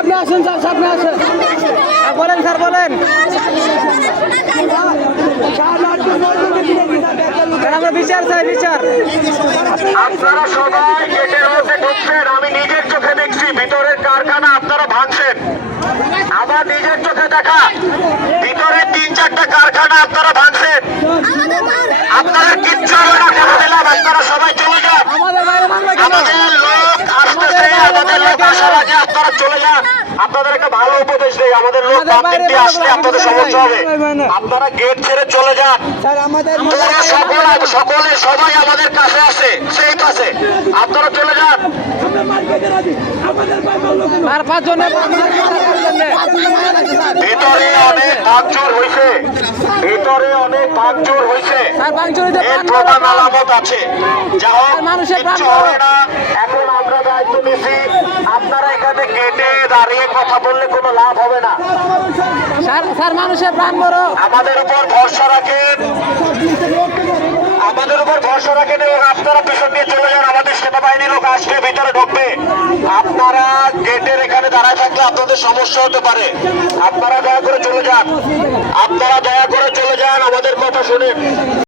সামনে আসেন স্যার, সামনে আসেন। বলেন স্যার, বলেন। আমরা বিচার চাই, বিচার। আপনারা সবাই গেটের মধ্যে ঢুকছেন, আমি নিজের চোখে দেখছি ভিতরের কারখানা আপনারা ভাঙছেন। আমার নিজের চোখে দেখা ভিতরে 3-4টা কারখানা আপনারা ভাঙছেন। আপনারা কিচ্ছু হবে না, কথা দিলাম, আপনারা সবাই চলে যান। আমাদের লোক আসতেছে, আমাদের লোক আসার আগে আপনারা চলে যান। আপনাদের একটা ভালো উপদেশ দেই, আমাদের লোক বামদিক দিয়ে আসলে আপনাদের সমস্যা হবে। আপনারা গেট ছেড়ে চলে যান। সকলে সবাই আমাদের কাছে আছে, সেই কাছে আপনারা চলে যান। ভিতরে অনেক ভাঙচুর হয়েছে, ভিতরে অনেক ভাঙচুর হয়েছে, এর প্রমাণ আলামত আছে। যা হোক, কিচ্ছু হবে না। এখন আমরা দায়িত্ব নিছি, আপনারা এখানে গেটে দাঁড়িয়ে কথা বললে কোনো লাভ হবে না। স্যার, মানুষের প্রাণ বড়। আমাদের উপর ভরসা রাখেন, আমাদের উপর ভরসা রাখেন এবং আপনারা পিছন দিয়ে চলে যান। আমাদের সেনাবাহিনীর লোক আসবে, ভিতরে ঢুকবে। আপনারা গেটের এখানে দাঁড়ায় থাকলে আপনাদের সমস্যা হতে পারে। আপনারা দয়া করে চলে যান, আপনারা দয়া করে চলে যান, আমাদের কথা শুনেন।